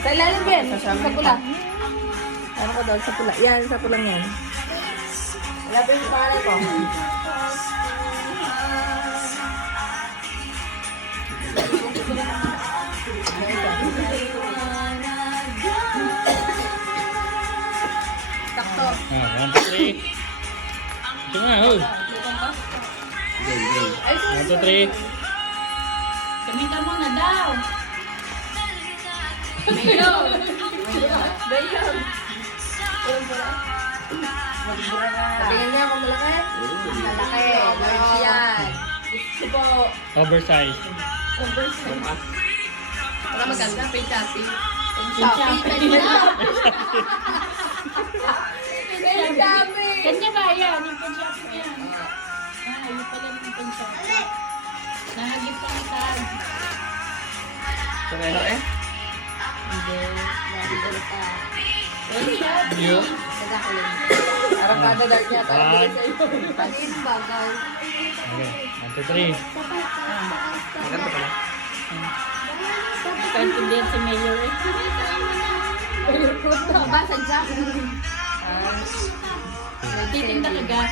Sa ilalim Ben, sa pula. Ano ka doon sa pula? Yan, sa pulang yan. Wala pa yung pangalan ko. Sakto. Ah, 1, 2, 3. Ito nga, hoy. Ay, 1, 2, 3. Kamita mo na daw. Mayor! Mayor! Tingnan niya kung malaki. Malaki. Large yan. Gusto po. Oversize. Wala maganda. Pay Shopee. Shopee. Pay Shopee! Kanya ba yan? Yung pan-shopping yan. Ah, yun pala yung pan-shopping. Nahagip ka na tag. Pareho eh. Hindi. Nabigol ka. Pan-shopping. Yun. Parang kadadal niya. Parang One. bigay sa'yo. Pagin bagay. Okay. 1, 2, 3. Maganda pala. Kaintindihan si Mayor eh. Ba, sadya. Titinda ka ga.